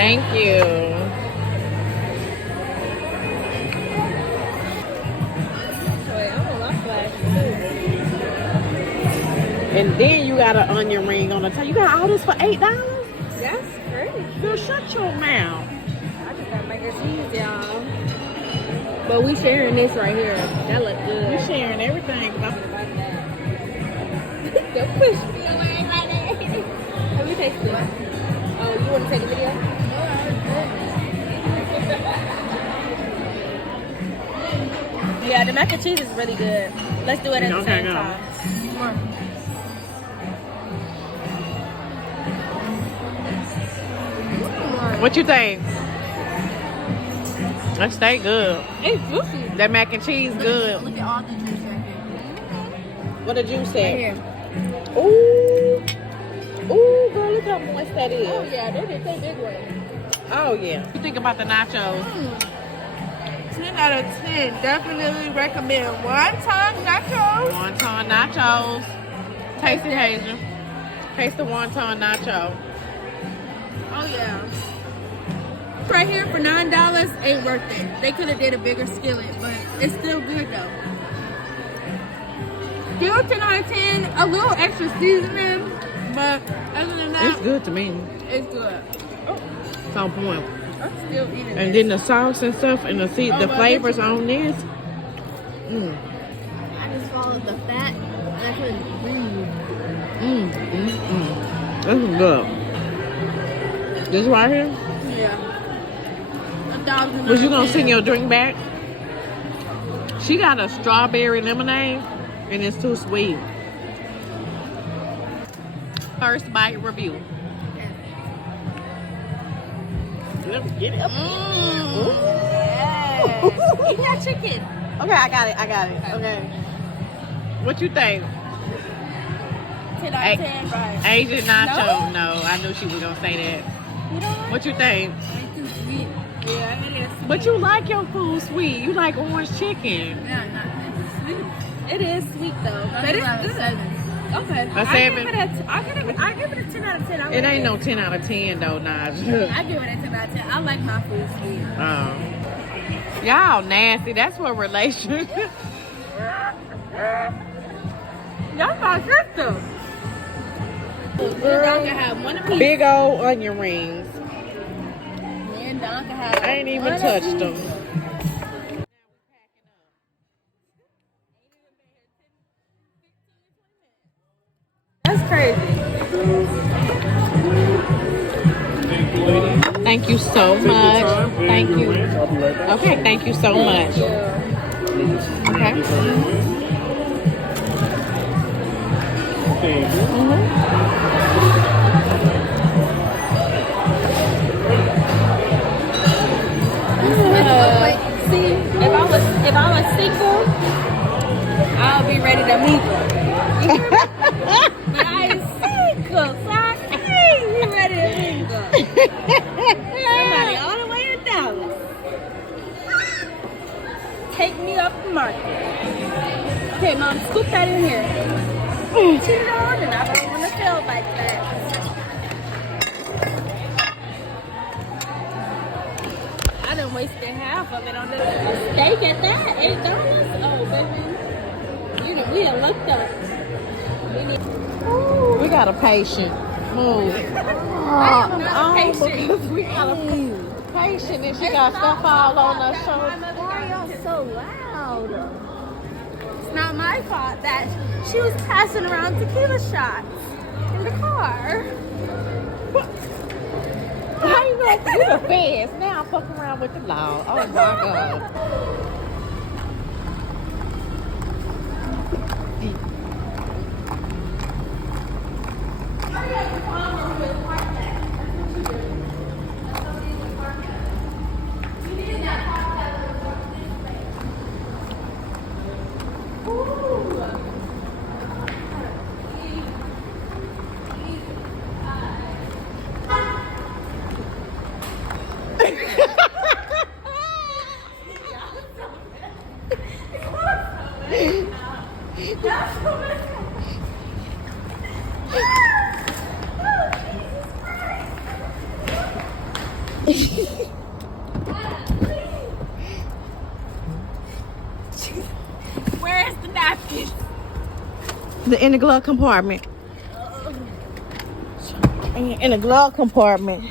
Thank you. And then you got an onion ring on the top. You got all this for $8? That's great. Girl, shut your mouth. I just got mac and cheese, y'all. But we sharing this right here. That look good. We sharing everything. Don't push me away like that. Let me taste this. Oh, you want to take a video? Yeah, the mac and cheese is really good. Let's do it at the same time. Come on. What you think? That steak good. It's juicy. That mac and cheese good. Look at all the juice right here. What the juice say? Right here. Ooh. Ooh, girl, look how moist that is. Oh, yeah, they did that big one. Oh, yeah. What you think about the nachos? 10 out of 10. Definitely recommend wonton nachos. Wonton nachos. Taste it, Hazel. Taste the wonton nacho. Oh, yeah. Right here for $9 ain't worth it. They could have did a bigger skillet, but it's still good, though. Still 10 out of 10. A little extra seasoning, but other than that, It's good to me. it's good. It's on point. I'm still eating And this. then the sauce and stuff and the flavors on this. I just swallowed the fat and I couldn't breathe. This is good. This right here? Yeah. $1,000. Was you gonna send your drink back? She got a strawberry lemonade and it's too sweet. First bite review. Get it up. Yes. Eat that chicken. Okay, I got it. Okay. What you think? 10 out of 10, right? Asian nacho. No, I knew she was gonna say that. You don't like What you think? it's too sweet. Yeah, it is sweet. But you like your food sweet. You like orange chicken. Yeah, it's sweet. It is sweet though. But it's good. Okay. A 7? I give it a 10 out of 10. It ain't no 10 out of 10 though, Naj. I give it a 10 out of 10. I like my food sweet. Y'all nasty. That's what relation. Y'all my sister. Y'all can have one apiece. Big old onion rings. Me and Don can have I ain't even one touched apiece. them. That's crazy. Thank you so much. Thank you. Okay, thank you so much. Okay. See, if I was single, I'll be ready to mingle. But I ain't single, so I can't be ready to mingle. Somebody all the way in Dallas. Take me up the market. Okay, Mom, scoop that in here. Cheat it on, and I don't want to feel like that. I done wasted half of it on this steak at that. $8. Oh, baby. We done looked up. We got a patient. Move. I'm not patient. Because we got a patient and she got stuff all on her shoulder. Why y'all so loud? It's not my fault that she was passing around tequila shots in the car. How you know you the feds? Now I'm fucking around with the law. Oh my God. Where is the napkin? In the glove compartment. In the glove compartment.